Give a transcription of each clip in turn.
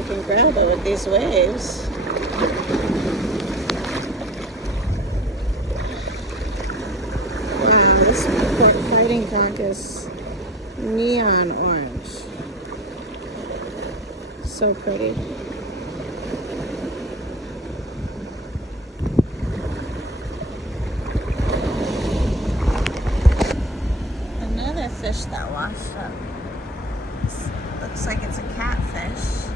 I can grab it with these waves. Wow, this fighting conch is neon orange. So pretty. Another fish that washed up. Looks like it's a catfish.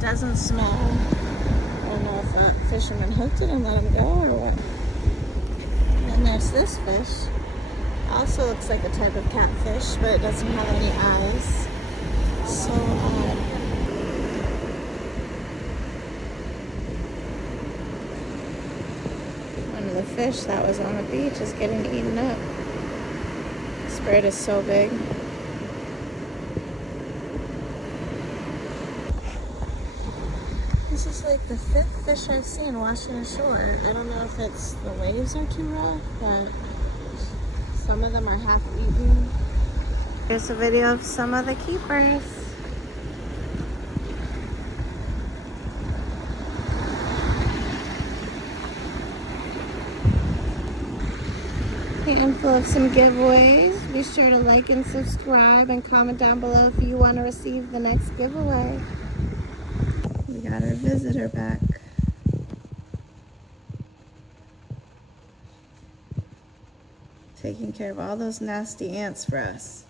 Doesn't smell. I don't know if that fisherman hooked it and let him go or what. And then there's this fish. Also looks like a type of catfish, but it doesn't have any eyes. So odd. One of the fish that was on the beach is getting eaten up. This bird is so big. This is like the 5th fish I've seen washing ashore. I don't know if it's the waves are too rough, but some of them are half eaten. Here's a video of some of the keepers. Handful of some giveaways. Be sure to like and subscribe and comment down below if you want to receive the next giveaway. We got our visitor back. Taking care of all those nasty ants for us.